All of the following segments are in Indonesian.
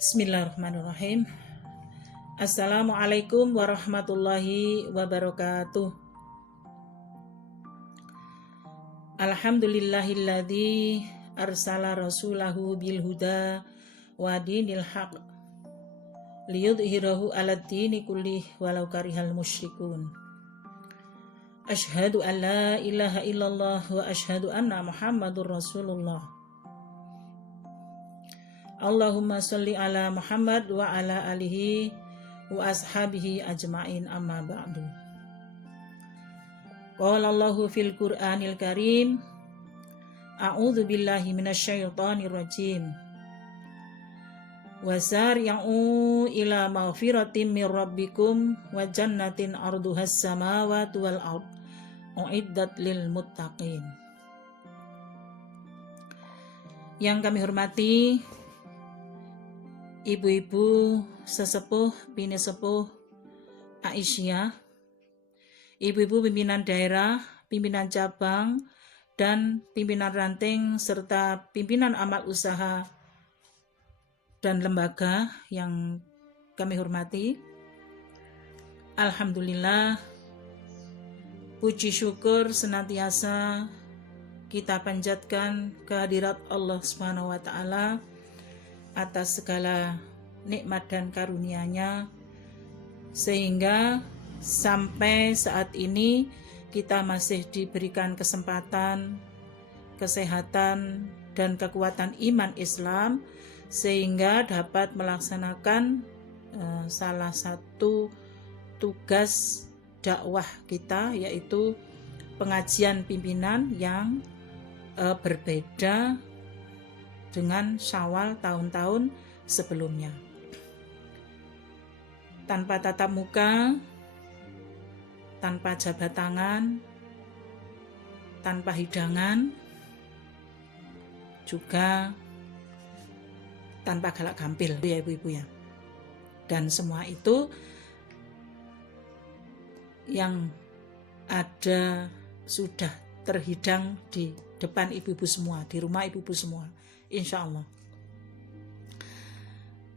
Bismillahirrahmanirrahim. Assalamualaikum warahmatullahi wabarakatuh. Alhamdulillahilladzi arsala rasulahu bil huda wa dinil haq liyudhhirahu 'alad dini kullih walau karihal musyrikun. Asyhadu an la ilaha illallah wa asyhadu anna Muhammadur Rasulullah. Allahumma sholli ala Muhammad wa ala alihi wa ashabihi ajma'in, amma ba'du. Qala Allahu fil Qur'anil Karim, a'udzu billahi minasyaitonir rajim. Wasari'u ila maghfiratin mir rabbikum wa jannatin arduhas samawati wal ard uiddat lil muttaqin. Yang kami hormati ibu-ibu sesepuh, bini sepuh Aisyah, ibu-ibu pimpinan daerah, pimpinan cabang, dan pimpinan ranting, serta pimpinan amal usaha dan lembaga yang kami hormati. Alhamdulillah, puji syukur senantiasa kita panjatkan kehadirat Allah Subhanahu wa Ta'ala atas segala nikmat dan karunia-Nya, sehingga sampai saat ini kita masih diberikan kesempatan, kesehatan, dan kekuatan iman Islam, sehingga dapat melaksanakan salah satu tugas dakwah kita, yaitu pengajian pimpinan yang berbeda dengan Syawal tahun-tahun sebelumnya. Tanpa tatap muka, tanpa jabat tangan, tanpa hidangan, juga tanpa galak gampil, ya ibu-ibu ya. Dan semua itu yang ada sudah terhidang di depan ibu-ibu semua, di rumah ibu-ibu semua, insya Allah.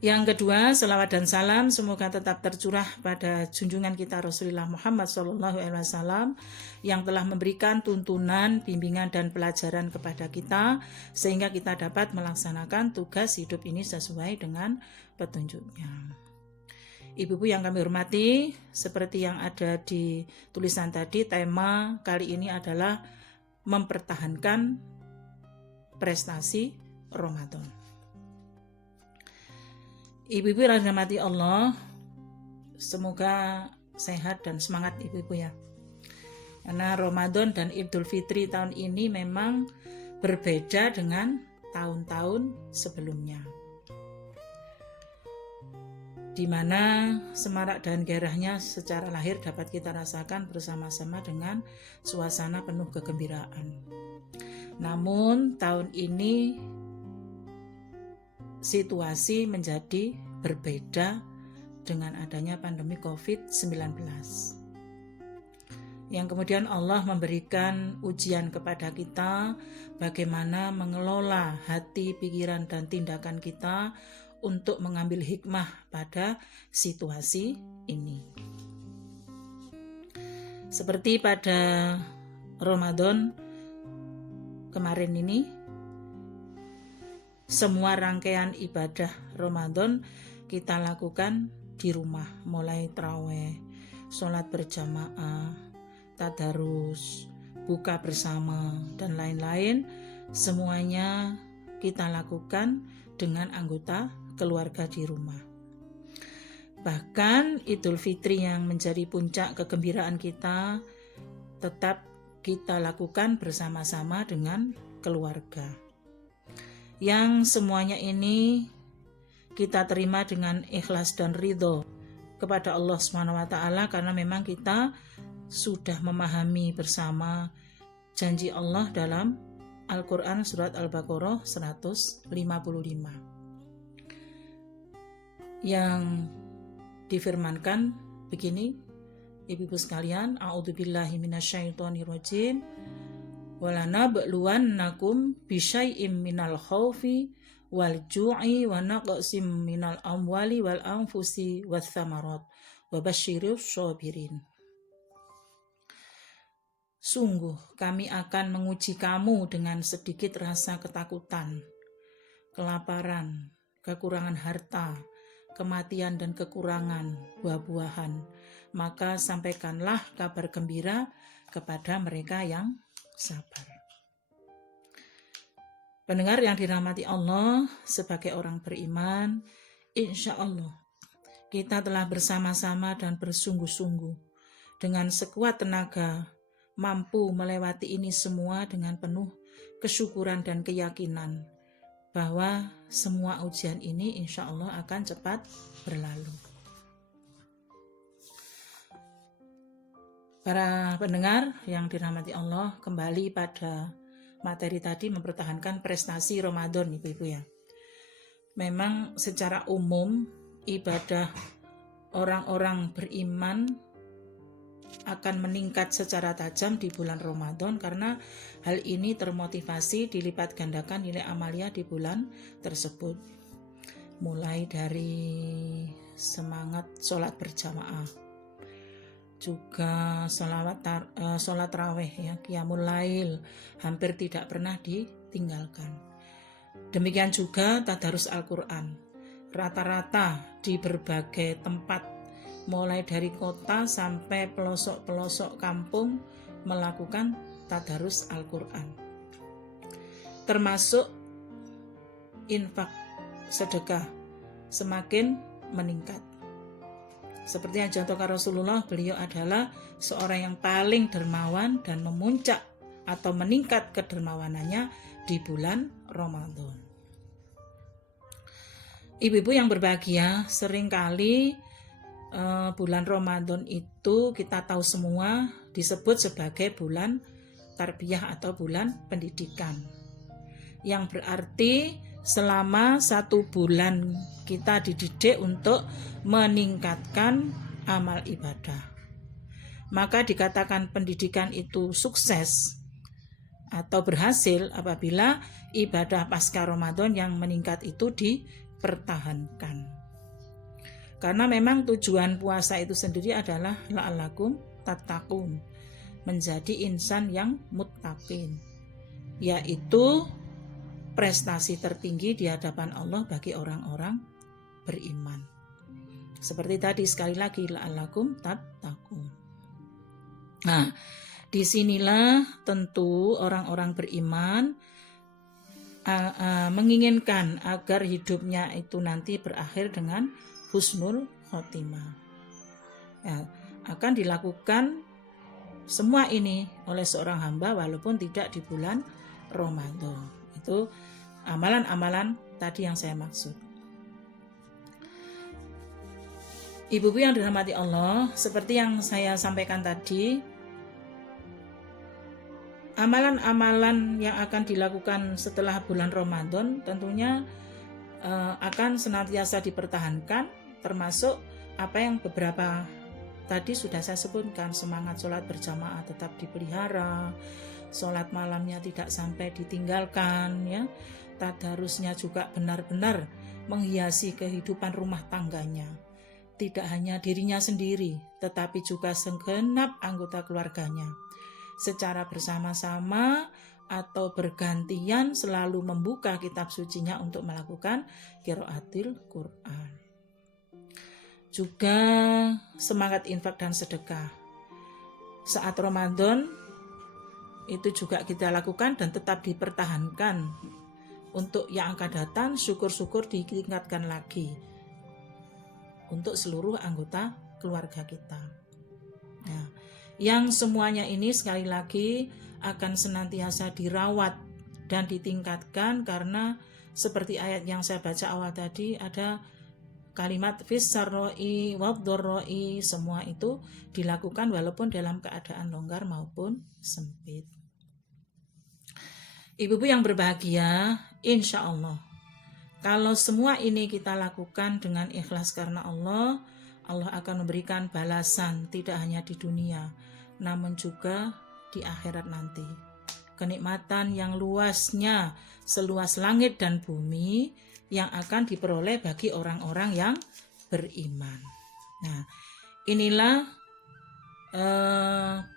Yang kedua, selawat dan salam semoga tetap tercurah pada junjungan kita Rasulullah Muhammad SAW yang telah memberikan tuntunan, bimbingan, dan pelajaran kepada kita, sehingga kita dapat melaksanakan tugas hidup ini sesuai dengan petunjuknya. Ibu-ibu yang kami hormati, seperti yang ada di tulisan tadi, tema kali ini adalah mempertahankan prestasi Ramadan. Ibu-ibu yang dirahmati Allah, semoga sehat dan semangat ibu-ibu ya. Karena Ramadan dan Idul Fitri tahun ini memang berbeda dengan tahun-tahun sebelumnya, di mana semarak dan gairahnya secara lahir dapat kita rasakan bersama-sama dengan suasana penuh kegembiraan. Namun tahun ini situasi menjadi berbeda dengan adanya pandemi COVID-19, yang kemudian Allah memberikan ujian kepada kita bagaimana mengelola hati, pikiran, dan tindakan kita untuk mengambil hikmah pada situasi ini. Seperti pada Ramadan kemarin ini, semua rangkaian ibadah Ramadan kita lakukan di rumah, mulai tarawih, sholat berjamaah, tadarus, buka bersama, dan lain-lain. Semuanya kita lakukan dengan anggota keluarga di rumah. Bahkan Idul Fitri yang menjadi puncak kegembiraan kita tetap kita lakukan bersama-sama dengan keluarga, yang semuanya ini kita terima dengan ikhlas dan ridho kepada Allah SWT, karena memang kita sudah memahami bersama janji Allah dalam Al-Quran surat Al-Baqarah 155 yang difirmankan begini, ibu-ibu sekalian, a'udzubillahi minasyaitonirrajim, walanabluwannakum bisyai'im minal khaufi wal ju'i wa naqsim minal amwali wal anfusi wath thamarat wa basyirus sabirin. Sungguh kami akan menguji kamu dengan sedikit rasa ketakutan, kelaparan, kekurangan harta, kematian dan kekurangan buah-buahan. Maka sampaikanlah kabar gembira kepada mereka yang sabar. Pendengar yang dirahmati Allah, sebagai orang beriman, insya Allah kita telah bersama-sama dan bersungguh-sungguh dengan sekuat tenaga mampu melewati ini semua dengan penuh kesyukuran dan keyakinan bahwa semua ujian ini insya Allah akan cepat berlalu. Para pendengar yang dirahmati Allah, kembali pada materi tadi mempertahankan prestasi Ramadan, Ibu-ibu ya. Memang secara umum ibadah orang-orang beriman akan meningkat secara tajam di bulan Ramadan karena hal ini termotivasi dilipat gandakan nilai amalia di bulan tersebut. Mulai dari semangat sholat berjamaah, juga sholat tarawih ya, qiyamul lail hampir tidak pernah ditinggalkan. Demikian juga tadarus Al-Quran. Rata-rata di berbagai tempat, mulai dari kota sampai pelosok-pelosok kampung melakukan tadarus Al-Quran. Termasuk infak sedekah semakin meningkat. Seperti yang contohkan Rasulullah, beliau adalah seorang yang paling dermawan dan memuncak atau meningkat kedermawanannya di bulan Ramadan. Ibu-ibu yang berbahagia, seringkali bulan Ramadan itu kita tahu semua disebut sebagai bulan tarbiyah atau bulan pendidikan. Yang berarti selama 1 bulan kita dididik untuk meningkatkan amal ibadah. Maka dikatakan pendidikan itu sukses atau berhasil apabila ibadah pasca Ramadan yang meningkat itu dipertahankan. Karena memang tujuan puasa itu sendiri adalah la'allakum tattaqun, menjadi insan yang muttaqin, yaitu prestasi tertinggi di hadapan Allah bagi orang-orang beriman. Seperti tadi, sekali lagi, la'allakum tattaqun. Nah, disinilah tentu orang-orang beriman menginginkan agar hidupnya itu nanti berakhir dengan husnul khotimah. Ya, akan dilakukan semua ini oleh seorang hamba walaupun tidak di bulan Ramadan. Itu amalan-amalan tadi yang saya maksud. Ibu-ibu yang dirahmati Allah, seperti yang saya sampaikan tadi, amalan-amalan yang akan dilakukan setelah bulan Ramadan tentunya akan senantiasa dipertahankan, termasuk apa yang beberapa tadi sudah saya sebutkan. Semangat sholat berjamaah tetap dipelihara, sholat malamnya tidak sampai ditinggalkan ya. Tadarusnya juga benar-benar menghiasi kehidupan rumah tangganya. Tidak hanya dirinya sendiri, tetapi juga segenap anggota keluarganya. Secara bersama-sama atau bergantian selalu membuka kitab sucinya untuk melakukan qiraatil Quran. Juga semangat infak dan sedekah. Saat Ramadan itu juga kita lakukan dan tetap dipertahankan. Untuk yang akan datang, syukur-syukur ditingkatkan lagi untuk seluruh anggota keluarga kita. Nah, yang semuanya ini sekali lagi akan senantiasa dirawat dan ditingkatkan karena seperti ayat yang saya baca awal tadi, ada kalimat fis-sarra'i wad-dharra'i, semua itu dilakukan walaupun dalam keadaan longgar maupun sempit. Ibu-ibu yang berbahagia, insya Allah kalau semua ini kita lakukan dengan ikhlas karena Allah, Allah akan memberikan balasan tidak hanya di dunia namun juga di akhirat nanti. Kenikmatan yang luasnya seluas langit dan bumi yang akan diperoleh bagi orang-orang yang beriman. Nah, inilah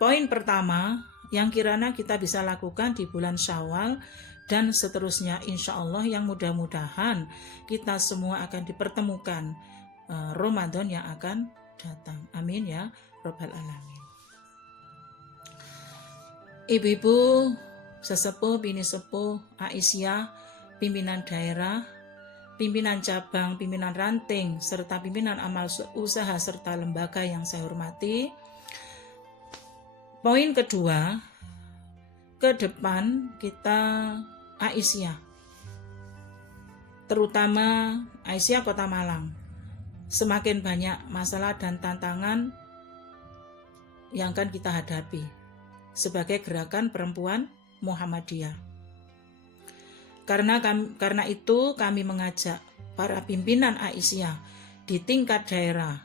poin pertama yang kiranya kita bisa lakukan di bulan Syawal dan seterusnya, insya Allah, yang mudah-mudahan kita semua akan dipertemukan Ramadan yang akan datang. Amin ya Rabbal Alamin. Ibu-ibu sesepuh, bini sepuh, Aisyah, pimpinan daerah, pimpinan cabang, pimpinan ranting, serta pimpinan amal usaha serta lembaga yang saya hormati. Poin kedua, ke depan kita Aisyah, terutama Aisyah Kota Malang, semakin banyak masalah dan tantangan yang akan kita hadapi sebagai gerakan perempuan Muhammadiyah. Karena itu kami mengajak para pimpinan Aisyah di tingkat daerah,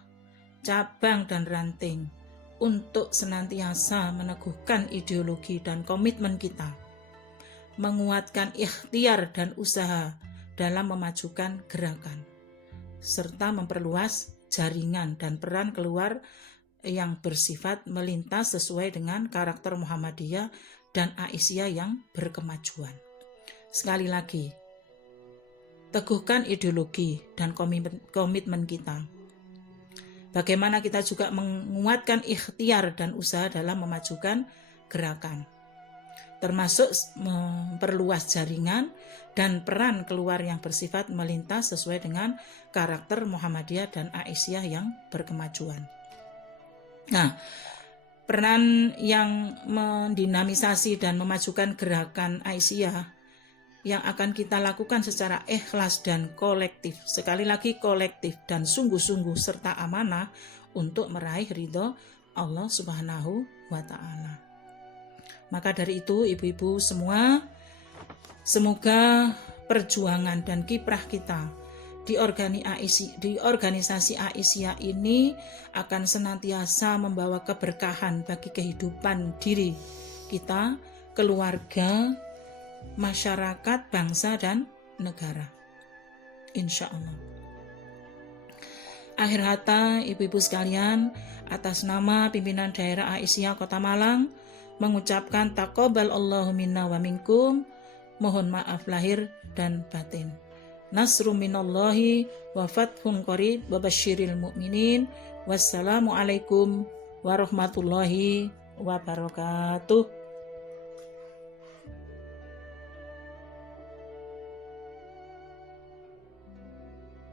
cabang dan ranting untuk senantiasa meneguhkan ideologi dan komitmen kita, menguatkan ikhtiar dan usaha dalam memajukan gerakan, serta memperluas jaringan dan peran keluar yang bersifat melintas sesuai dengan karakter Muhammadiyah dan Aisyah yang berkemajuan. Sekali lagi, teguhkan ideologi dan komitmen kita. Bagaimana kita juga menguatkan ikhtiar dan usaha dalam memajukan gerakan, termasuk memperluas jaringan dan peran keluar yang bersifat melintas sesuai dengan karakter Muhammadiyah dan Aisyah yang berkemajuan. Nah, peran yang mendinamisasi dan memajukan gerakan Aisyah yang akan kita lakukan secara ikhlas dan kolektif, sekali lagi kolektif dan sungguh-sungguh serta amanah untuk meraih ridho Allah Subhanahu wa Ta'ala. Maka dari itu, ibu-ibu semua, semoga perjuangan dan kiprah kita di organisasi Aisyah ini akan senantiasa membawa keberkahan bagi kehidupan diri kita, keluarga, masyarakat, bangsa, dan negara. Insya Allah. Akhir kata, ibu-ibu sekalian, atas nama pimpinan daerah Aisyah Kota Malang, mengucapkan taqabbal Allahu minna wa minkum, mohon maaf lahir dan batin. Nasrum minallahi wa fathun qarib wa basyiril mu'minin. Wassalamualaikum warahmatullahi wabarakatuh.